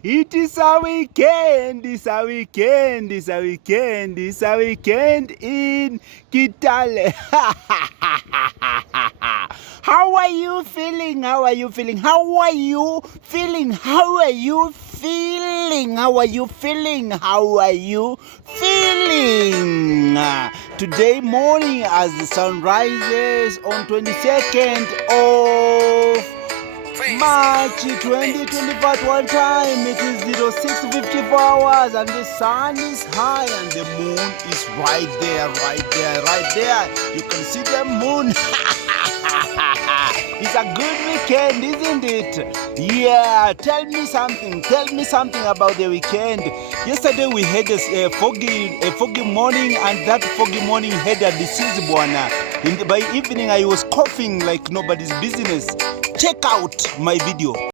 It is a weekend, it's a weekend, it's a weekend, it's a weekend in Kitale. How are you feeling? How are you feeling? How are you feeling? How are you feeling? How are you feeling? How are you feeling? Today morning as the sun rises on 22nd of March 2025 one time, it is 06:54 hours and the sun is high and the moon is right there, right there, right there. You can see the moon. It's a good weekend, isn't it? Yeah, tell me something about the weekend. Yesterday we had a foggy morning, and that foggy morning had a disease, bwana. By evening I was coughing like nobody's business. Check out my video.